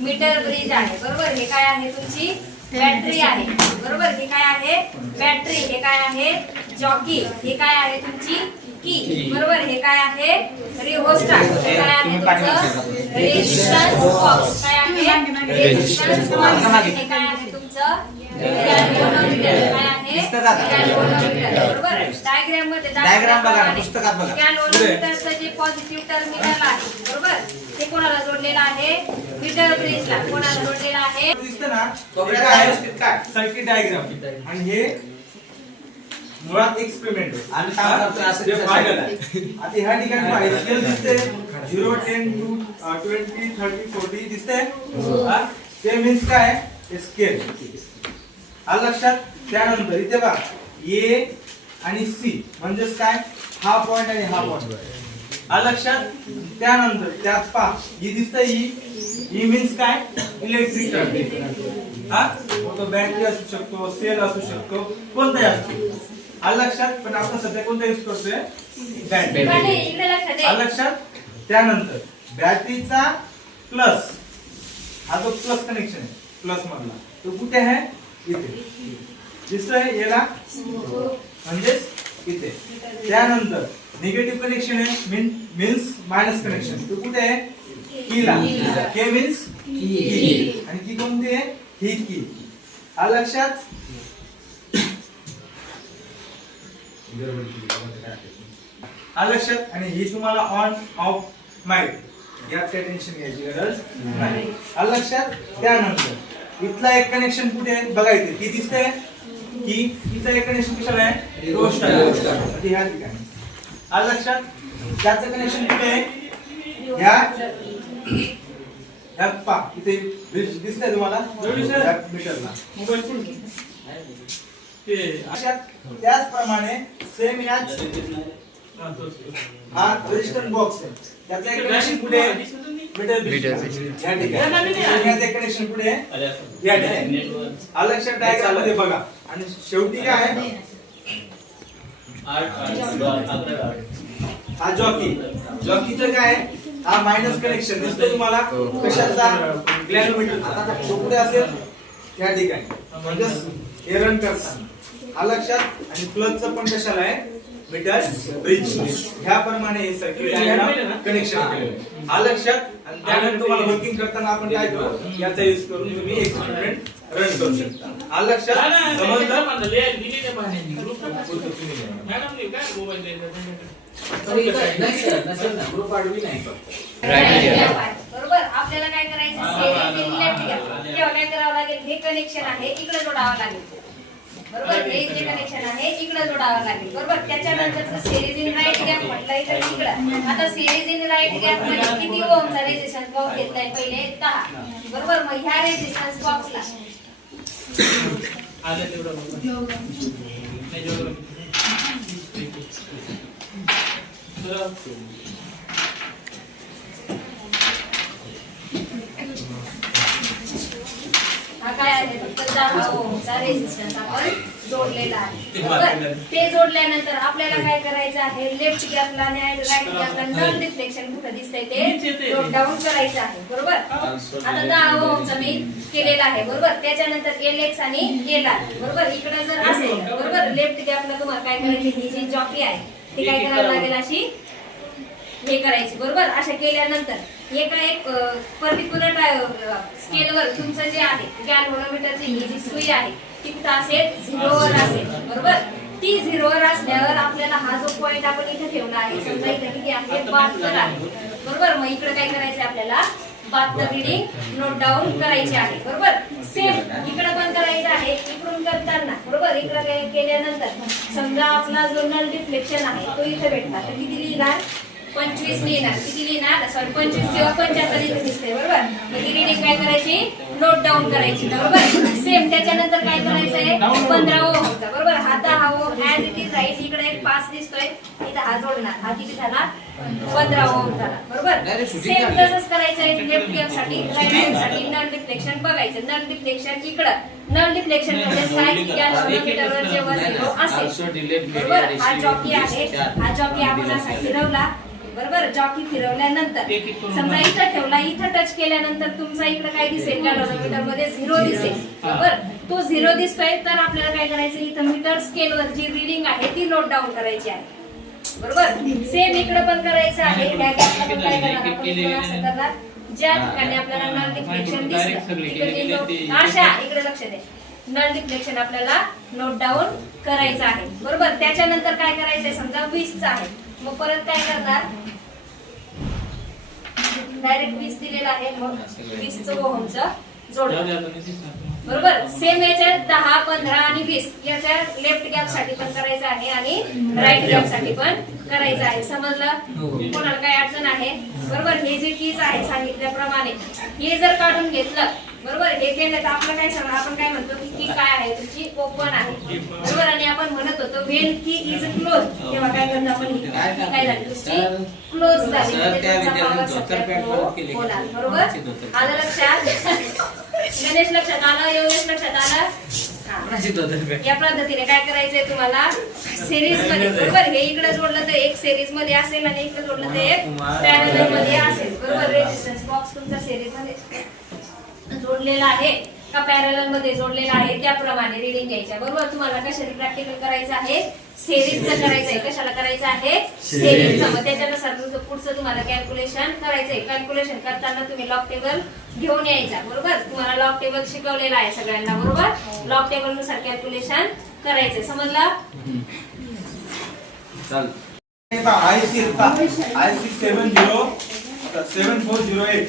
बरोबर? हे काय आहे तुमची? बॅटरी आहे. बरोबर? हे काय आहे? बॅटरी. हे काय आहे? जॉकी. हे काय आहे तुमची? की. बरोबर? हे काय आहे? रिहोस्टार. हे काय आहे तुमचं? रेजिस्टन्स बॉक्स काय आहे? रेजिस्टन्स बॉक्स हे काय आहे तुमचं? आहे? डायग्राममध्ये Diagram बघा, पुस्तकात बघा. जे पॉझिटिव्ह टर्मिनल आहे. बरोबर ते कोणाला जोडलेलं आहे मीटर ब्रिजला कोणाला जोडलेलं आहे. दिसतं ना? तो हे काय? काय आहे? आहे? काय सर्किट डायग्राम आणि हे मुळात एक्सपेरिमेंट आहे. आम्ही काम करतोय असं हे दिसतं. फायनल आहे. आता ह्या ठिकाणी पाहिजे स्केल दिसते zero ten to twenty thirty forty दिसते हा? ते मीन्स काय? ते स्केल आलं लक्षात? त्यानंतर इथे बघा ए आणि सी म्हणजेच काय? हा पॉइंट आणि हा पॉइंट लक्षात त्यानंतर त्यात पा ही दिसते ही ही मीन्स काय? इलेक्ट्रिक हा? तो बॅटरी असू शकतो सेल असू शकतो कोणताही असतो आलं लक्षात पण आपण सध्या कोणता युज करतोय? बॅटरी आलं लक्षात त्यानंतर बॅटरीचा प्लस हा जो प्लस कनेक्शन आहे प्लस मधला तो कुठे आहे? इथे. दिसतोय याला? म्हणजेच इथे. त्यानंतर निगेटिव्ह कनेक्शन आहे मीन मीन्स मायनस कनेक्शन तो कुठे आहे? कीला के मीन्स की आणि की कोणती आहे? ही की आलं लक्षात? आलं लक्षात? आणि ही तुम्हाला ऑन ऑफ माहीत यात काही टेन्शन घ्यायची गरज नाही. आलं लक्षात? त्यानंतर इथला एक कनेक्शन कुठे आहे? बघा इथे. की दिसतंय? की तिचा एक कनेक्शन कशाला आहे? रोस्ट म्हणजे ह्या ठिकाणी. आलं लक्षात? त्याचं कनेक्शन कुठे आहे ह्या ह्यात पा इथे दिसतंय तुम्हाला? ह्या मीटरला त्याचप्रमाणे सेम याच हा रेजिस्टर बॉक्स आहे. त्याचं एक कनेक्शन कुठे आहे. मीटर कनेक्शन कुठे आहे. या ठिकाणी. लक्षात डायग्राममध्ये बघा. आणि शेवटी काय आहे? हा जॉकी. जॉकीचं काय आहे? हा मायनस कनेक्शन दिसतोय तुम्हाला. कशाचा? ग्लॅनोमीटर आता तो कुठे असेल? त्या ठिकाणी. म्हणजेच हे रन करताना हा लक्षात? आणि प्लगचं पण कशाला आहे? मीटर ब्रिज ह्याप्रमाणे हे सर्किट कनेक्शन केलेलं हा लक्षात आणि त्यानंतर तुम्हाला वर्किंग करताना आपण काय करू? याचा यूज करून तुम्ही एक्सपेरिमेंट रन करू शकता. हा लक्षात समजलं? तरी काय- नाही सर, नसेल ना, ग्रुप आडवी नाही फक्त. बरोबर? आपल्याला काय करायचं? काय करावं लागेल हे कनेक्शन आहे इकडे जोडावं लागेल. बरोबर? हे जे कनेक्शन आहे इकडे जोडावं लागेल. बरोबर? त्याच्यानंतर सेरीज इन राईट गॅप म्हटलंय तर इकडं आता सेरीज इन राईट गॅपमध्ये किती ओमचा रेजिस्टन्स बॉक्स घेतलाय? पहिले दहा. बरोबर? मग ह्या रेजिस्टन्स बॉक्सला काय ओमचा रेजिस्टन्स आपण जोडलेला आहे बरोबर ते जोडल्यानंतर आपल्याला काय करायचं आहे? लेफ्ट गॅपला आणि राईट गॅपला नॉन रिफ्लेक्शन कुठं दिसतंय ते नोट डाऊन करायचं आहे. बरोबर? आता दहा ओमचा मी केलेला आहे. बरोबर? त्याच्यानंतर एल एक्स आणि एल आर बरोबर? इकडे जर असेल बरोबर? लेफ्ट गॅपला तुम्हाला काय करायची? ही जी जॉकी आहे ती काय करायला लागेल अशी? हे करायची बरोबर? अशा केल्यानंतर एका एक पर्टिक्युलर स्केलवर तुमचं जे आहे गॅल्व्हनोमीटरची ही जी सुई आहे ती कुठं असेल? झिरोवर असेल बरोबर? ती झिरोवर असल्यावर आपल्याला हा जो पॉईंट आपण इथे ठेवला आहे समजा इथे किती आहे? बहात्तर आहे बरोबर? मग इकडे काय करायचं आपल्याला? बहात्तर रिडिंग नोट डाऊन करायची आहे बरोबर? सेम इकडे पण करायचं आहे इकडून करताना बरोबर? इकडे काय केल्यानंतर समजा आपला जो नल डिफ्लेक्शन आहे तो इथे भेटला. तर किती लिहिणार? पंचवीस लिहिणार. किती लिहिणार? सॉरी पंचवीस किंवा पंच्याहत्तर इथे दिसते बरोबर? मग ती रिडिंग काय करायची? नोट डाऊन करायची बरोबर? सेम त्याच्यानंतर काय करायचंय? पंधरा ओमचा बरोबर? हा दहा ohm as it is right इकडे एक पाच दिसतोय इथं हा जोडणार. हा किती झाला? पंधरा ओम झाला बरोबर? सेम. तसंच करायचंय लेफ्ट गॅपसाठी राईट गॅपसाठी नल डिफ्लेक्शन बघायचं. नल डिफ्लेक्शन इकडं. नल डिफ्लेक्शन म्हणजे काय की या किलोमीटरवर जेव्हा झिरो असेल बरोबर? हा जॉकी आहे. हा जॉकी आपण असा फिरवला. बरोबर? जॉकी फिरवल्यानंतर. समजा. इथं ठेवला इथं टच केल्यानंतर तुमचा इकडे काय दिसेल? गॅलोमीटरमध्ये झिरो दिसेल. बरोबर? तो झिरो दिसतोय तर आपल्याला काय करायचं? इथं मीटर स्केलवर जी रिडिंग आहे ती नोट डाऊन करायची आहे. बरोबर? सेम इकडे पण करायचं आहे. ह्या गॅपला पण काय करणार? आपण इकडे असं करणार. ज्या ठिकाणी आपल्याला नल डिफ्लेक्शन सगळे इकडे आशा इकडे लक्ष दे. नल डिफ्लेक्शन आपल्याला नोट डाऊन करायचं आहे. बरोबर? त्याच्यानंतर काय करायचंय? समजा वीसचं आहे. मग परत काय करणार? डायरेक्ट वीस दिलेलं आहे मग वीसचं ओहमचं जोड. बरोबर? सेम याच्यात दहा पंधरा आणि वीस. याच्या लेफ्ट गॅपसाठी पण करायचं आहे आणि राईट गॅपसाठी पण करायचं आहे. समजलं? कोणाला काय अडचण आहे? बरोबर? हे जे कीज आहे सांगितल्याप्रमाणे. हे जर काढून घेतलं बरोबर हे केलं तर आपलं काय सांगा? आपण काय म्हणतो की की काय आहे? तुमची ओपन आहे. बरोबर आणि आपण म्हणत होतो वेन की इज क्लोज तेव्हा काय करतो आपण? ही काय key काय झाली? तुमची सर- क्लोज झाली. म्हणजे तुमचा. होणार बरोबर? आलं लक्षात? गणेश लक्षात आलं? योगेश लक्षात आलं? हा. या पद्धतीने काय करायचंय तुम्हाला? सिरीजमध्ये. बरोबर हे इकडे जोडलं तर एक सिरीजमध्ये असेल आणि इकडे जोडलं तर एक पॅरलमध्ये असेल बरोबर रेजिस्टन्स बॉक्स तुमचा सिरीजमध्ये जोडलेला आहे. का पॅरलमध्ये जोडलेला आहे त्याप्रमाणे रिडिंग घ्यायच्या. बरोबर? तुम्हाला कशाने प्रॅक्टिकल करायचं आहे? सेरीजचं करायचं आहे कशाला करायचं आहे? सेरीजचं मग त्याच्यानुसार तुमचं पुढचं तुम्हाला कॅल्क्युलेशन करायचं आहे कॅल्क्युलेशन करताना तुम्ही लॉक टेबल घेऊन यायचा. बरोबर? तुम्हाला लॉक टेबल शिकवलेला आहे सगळ्यांना. बरोबर? लॉक टेबलनुसार कॅल्क्युलेशन करायचंय. समजलं? I see I see seven zero seven four zero eight.